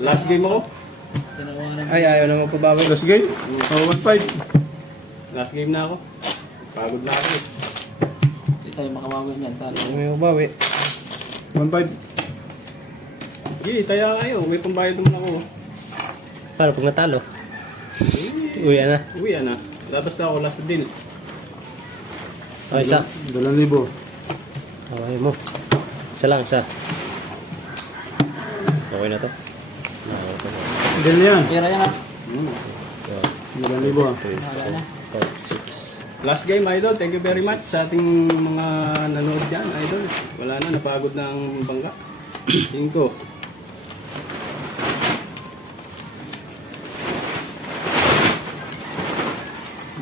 Last game ako. Ay, ayaw naman pabawi. Last game? Oh, 1-5. Last game na ako. Pagod na ako. Hindi tayo makabawi niyan. Talo. May pabawi. 1-5. Sige, taya kayo. May pambayad naman ako. Paano pag natalo? Uwi na. Uwi na. Labas na ako last deal. O, isa. 2,000. Okay mo. Isa lang, isa. Okay na to. Deal na yan. Pera yan ha. 2,000. Wala na. 4, 6. Last game, idol. Thank you very much sa ating mga nanood dyan, idol. Wala na, napagod na ang bangga. 5.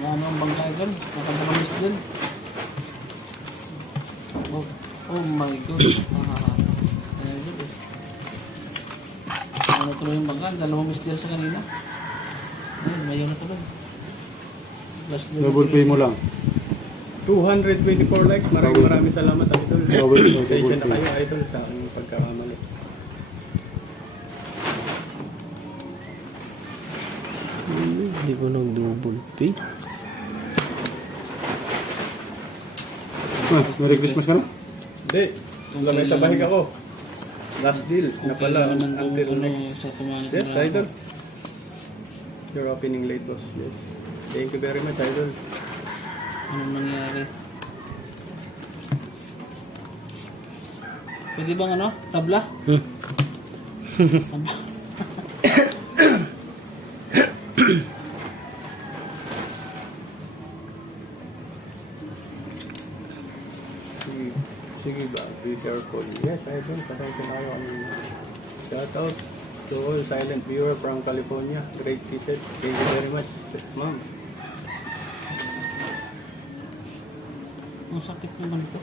Ano ang bangkay doon? Nakapalamis doon. Oh my God. Ano tuloy yung bangka? Dalawang mister sa kanina. Ayun, mayaw na tuloy. Double pay mo lang. 224 likes. Maraming salamat, idol. Pasensya na kayo, idol, sa aking pagkakamali. Hindi ko nang double pay. Merry Christmas ka na? Hindi. Lamay sa bahig ako. Last deal. Na pala. Until next. Yes, idol. You're opening late, boss. Yes. Thank you very much, idol. Anong nangyari? Pwede bang ano? Tabla? Tabla. Sige ba? Be careful. Yes, idol. Pasensya na kayo. Shout out to all silent viewer from California. Great visit. Thank you very much, ma'am. Ang sakit naman ito.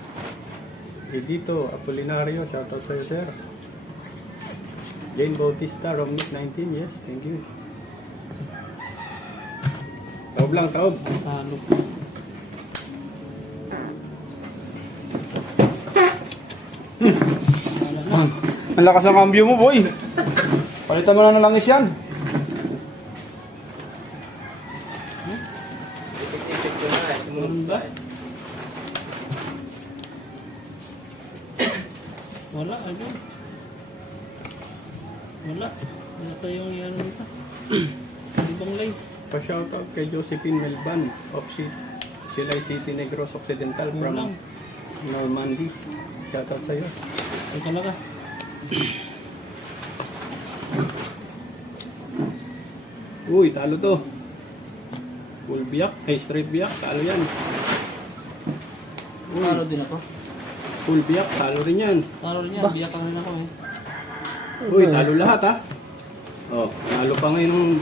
Edito Apolinario, shout out sa'yo, sir. Jane Bautista, Romnick 19, yes, thank you. Taob lang, taob. Talo. Ang lakas ng cambio mo, boy. Palitan mo na ng langis yan. Ipik-ipik ko na, sumunod ba? Wala, ano? Wala. Wala tayong yan dito. Ibang live. Pa-shoutout kay Josephine Melban of Silay City, Negros Occidental from Lang. Normandy. Shoutout sa'yo. Ay talaga. Uy, talo to. Full biyak, straight biyak, talo yan. Uy, Talo din ako. full biyak, talo rin yan. Talo rin yan. Biyak rin ako eh. Uy, talo lahat ha. Oh, talo pa ngayon.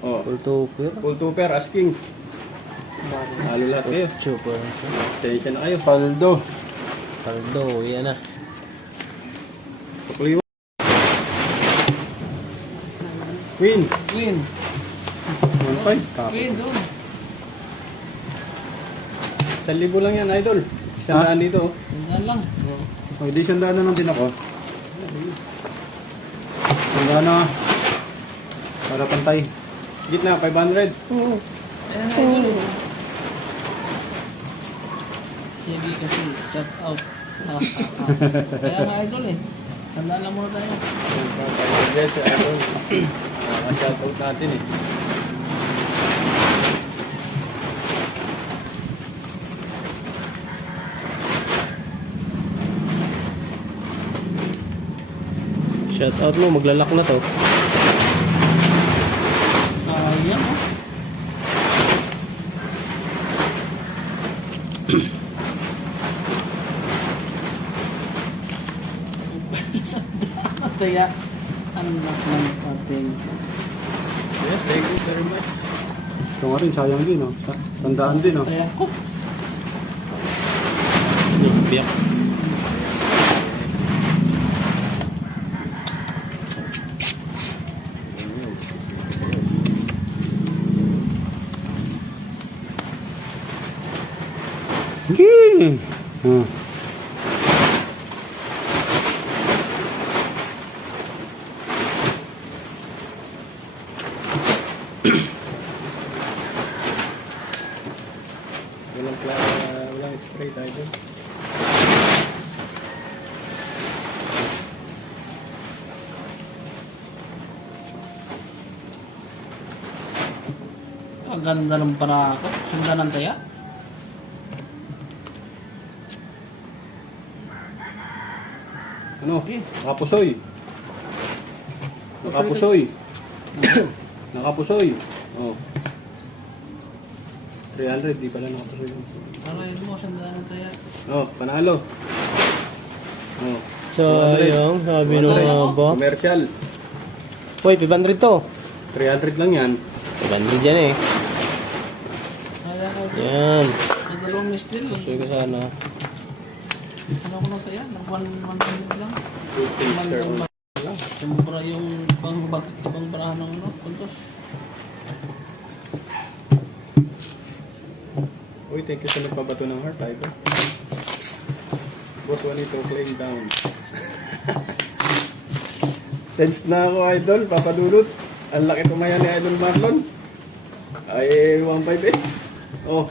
Oh, Full topper. full tupper, asking. Talo lahat kayo. Super. Pasensya na kayo. Paldo. Paldo, yan na. Pakliwa. Queen. Win. 1-5. Win doon. 1,000 lang yan, idol. Isang dito. Oh. Yan lang. O, di sandaan na lang din ako. Sandaan na. Para pantay. Gitna, 500. Oo. Ayan na idol. Sige kasi, shut out. Kaya nga idol eh. Tandaan lang muna tayo. 500, idol. Shoutout natin eh. Shout out mo, maglalak na to. Sayang oh. Kaya, ano na ng ating Yes, thank you very much. Ito nga rin, sayang din. Oh. Sandaan din. Oh. kaya ko. Biyak. Okay. Napakaganda ng para ako. Sundan ng taya. Ano? Nakapusoy. Nakapusoy. Nakapusoy. Oh. 300, di pala nakapusoy. Aray mo, sundan ng taya. Oh, panalo. Oh. So, yung sabi nung bo. Commercial. Uy, 500 to. 300 lang yan. 500 yan eh. Kaya ako. Yan. Sa dalawang mistil. Gusto ko sana. Ano ko ng taya? Nag-100 lang. 2 Sumubra yung ibang barahan ng ano, puntos. Uy, thank you sa nagpabato ng heart, Idol. Boss Juanito, claim down. Sense na ako, Idol. Papadulot. Ang laki tumaya ni Idol Marlon. Ay, 1.5 eh. Oh.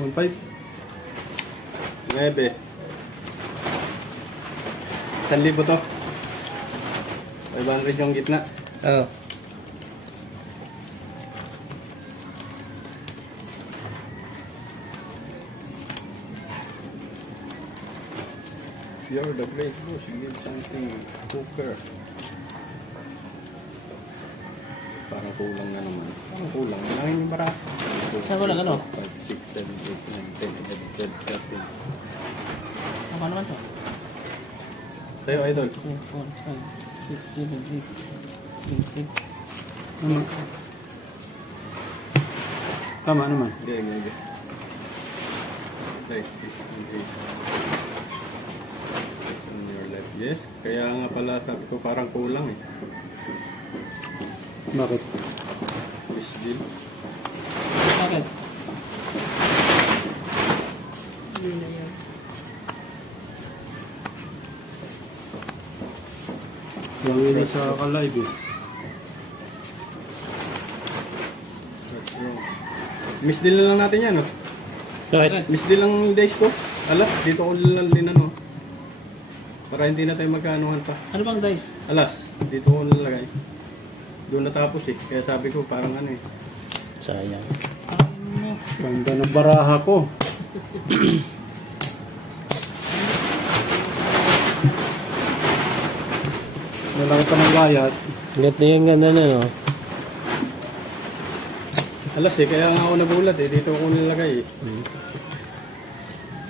1.5. 9. 1,000 to. 500 yung gitna. Oh. You're the great boss. Give something. Cooker. Parang kulang na naman. Parang kulang. Malangin yung bara. Saan ko lang ano? 5, 6, 7, 8, 9, 10, 11, 12, 13. Ano naman to? Sa'yo, Idol. 2, 4, 5, 6, 7, 8, 9, 10. Tama naman. Hindi, hindi. Like, 6, 8. On your left. Yes. Kaya nga pala sabi ko parang kulang eh. Bakit? Fish deal. Bakit? Yung ini sa ka-live eh. That's wrong. Miss deal na lang natin yan, no? Bakit? Miss deal lang yung days ko. Alas, dito ko lang din ano. Para hindi na tayo magkaanuhan pa. Ano bang dice? Alas, dito ko nalagay. Doon natapos eh. Kaya sabi ko parang ano eh. Sayang. Ano? Ganda ng baraha ko. Malaki pa ng layat. Ganda yung ganda na no. Alas eh, kaya nga ako nagulat eh. Dito ko nilagay eh.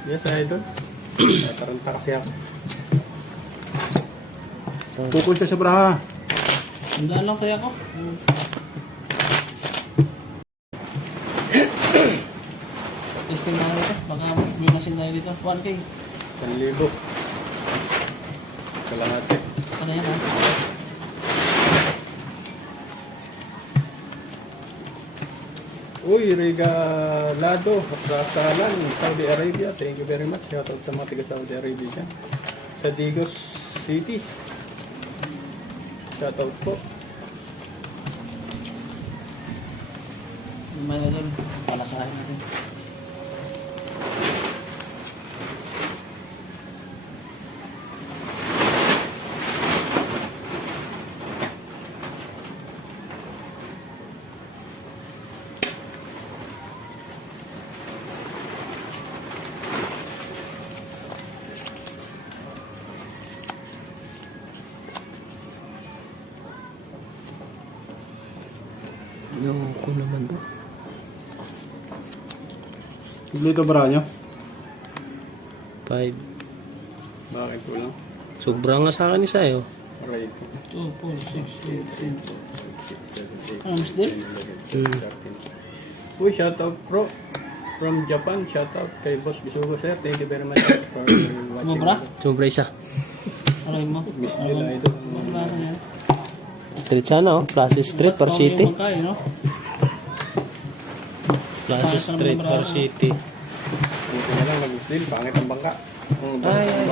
Yes, Idol. Taranta kasi ako. Kukul siya sa baraha. Sundaan lang kaya ko. Testing na rin ito. Baka may masin tayo dito. 1K. 1,000. Kalahati. Ano yan ha? Uy, regalado. Rasalan, Saudi Arabia. Thank you very much. Shoutout sa mga taga Saudi Arabia dyan. Sa Digos City. Shoutout po. May na doon. Palasahin natin. Yung ko naman to. Tuloy ito baraha nyo. 5. Bakit ko lang? Sobrang nga sa akin isa eh. Oh. Right. 2, 4, 6, 8, 10. Ano, Miss Del? Uy, shoutout bro. From Japan, shoutout kay Boss Bisugo sir. Thank you very much for watching. Sumobra? Sobrang isa. Aray mo. Miss Del Idol. Sumobra na yan. Street sana oh. Plaza Street, Par City. Yung magkain, no? Plaza Street, Par City. Buti na lang nag-Miss Del. Pangit ang bangka. Ay, ay.